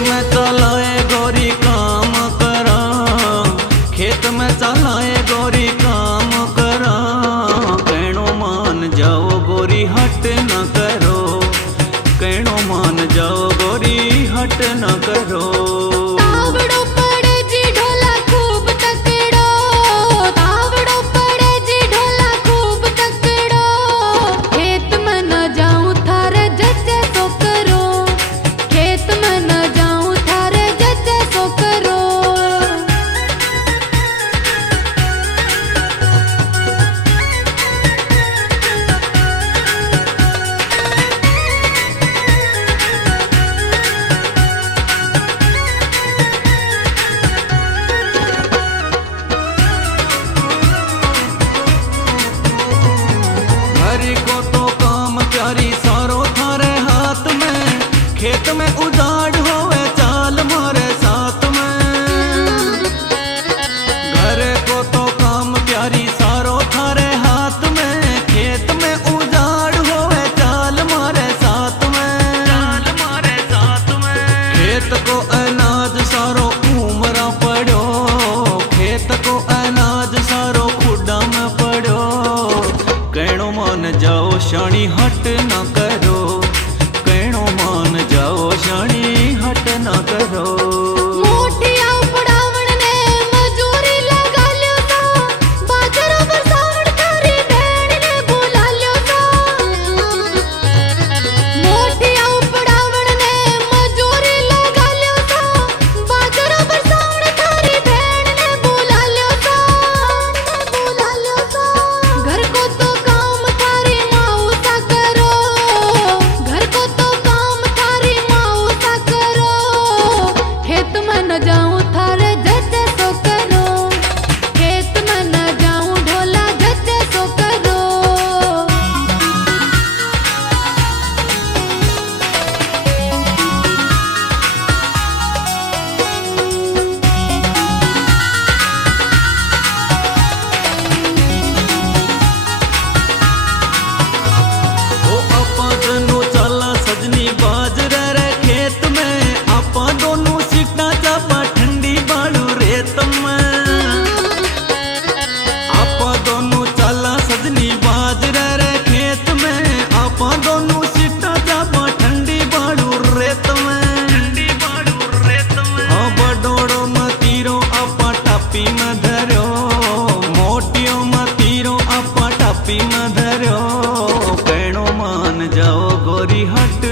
में चलाए गोरी काम करा, खेत में चलाए गोरी काम करा। कहनो मान जाओ गोरी हट न करो, कहनो मान जाओ गोरी हट न करो। को तो काम प्यारी सारो थारे हाथ में, खेत में उजाड़ होवे चाल मारे साथ में। घर को तो काम प्यारी सारो थारे हाथ में, खेत में उजाड़ होवे चाल मारे साथ में, चाल मारे साथ में। खेत को अनाज सारो उमरा पड़ो, खेत को अनाज सारो खुडा में पड़ो। कहनो मान जाओ शानी हट न करो, कहनो मान जाओ शानी हट न करो। मोटियों मतीरो आपा टापी में धरो। कहनो मान जाओ गोरी हट